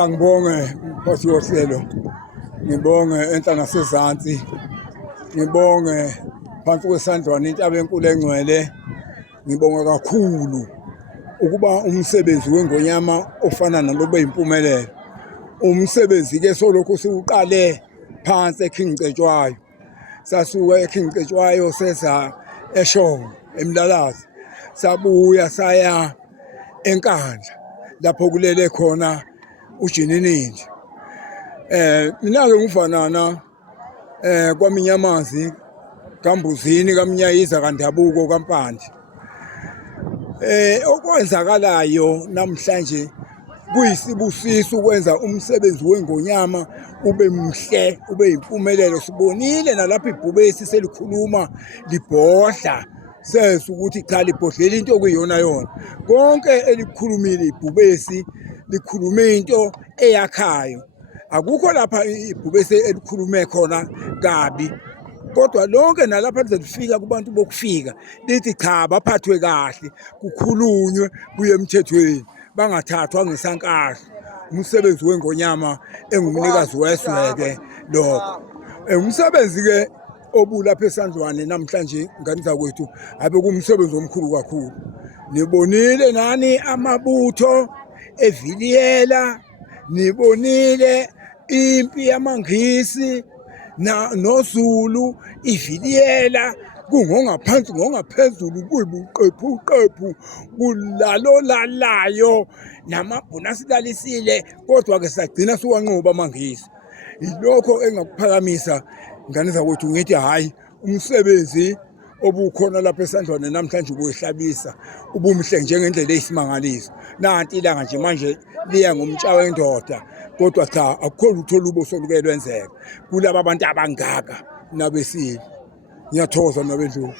Angibonge mphathi wohlelo, ngibonge enhla nasezansi, ngibonge phansi kwesandlwana intaba enkulu engcwele. Ngibonga kakhulu ukuba umsebenzi weNgonyama ofana nalobe impumelelo. Umsebenzi-ke solokhu siwuqale phansi eKing Cetshwayo. Sasuka eKing Cetshwayo seza eShowe, eMlalazi, sabuya saya eNkandla lapho kulele khona uJininithi. Mina-ke ngufanana kwaMinyamazi, kaMbuzini, kaMnyayiza, kaNdabuko, kaMpande. Okwenzakalayo namhlanje kuyisibusiso ukwenza umsebenzi weNgonyama ube mhle, ube impumelelo. Sibonile nalapho ibhubesi selikhuluma libhodla, seza ukuthi cha libhodlela into okuyiyona yona. Konke elikhulumile ibhubesi likhulume into eyakhayo. Akukho lapha ibhubesi elikhulume khona kabi. Kodwa lonke nalapha lizofika kubantu bokufika lithi cha baphathwe kahle, kukhulunywe kuye emthethweni, bangathathwa ngesankahla. Umsebenzi weNgonyama engumnikazi wesweke lokho. Umsebenzi-ke obulapha esandlwane namhlanje ngani zakwethu abe kumsebenzi omkhulu kakhulu. Nibonile nani amabutho eviliyela, nibonile impi yamaNgisi noZulu iviliyela, kungongaphansi ngongaphezulu, kuyibuqephu kulalo lalayo, namabhunu asilalisile, kodwa-ke sagcina siwanqoba amaNgisi. Yilokho engakuphakamisa ngane zakwethu ngithi hhayi, umsebenzi obukhona lapha esandlwane namhlanje ubuyihlabisa, ubumhle njengendlela eyisimangaliso. Nanti ilanga nje manje liya ngomtsha wendoda, kodwa cha akukho lutho olubi osoluke lwenzeka kulaba bantu abangaka nabesile. Ngiyathokoza nabendlovu.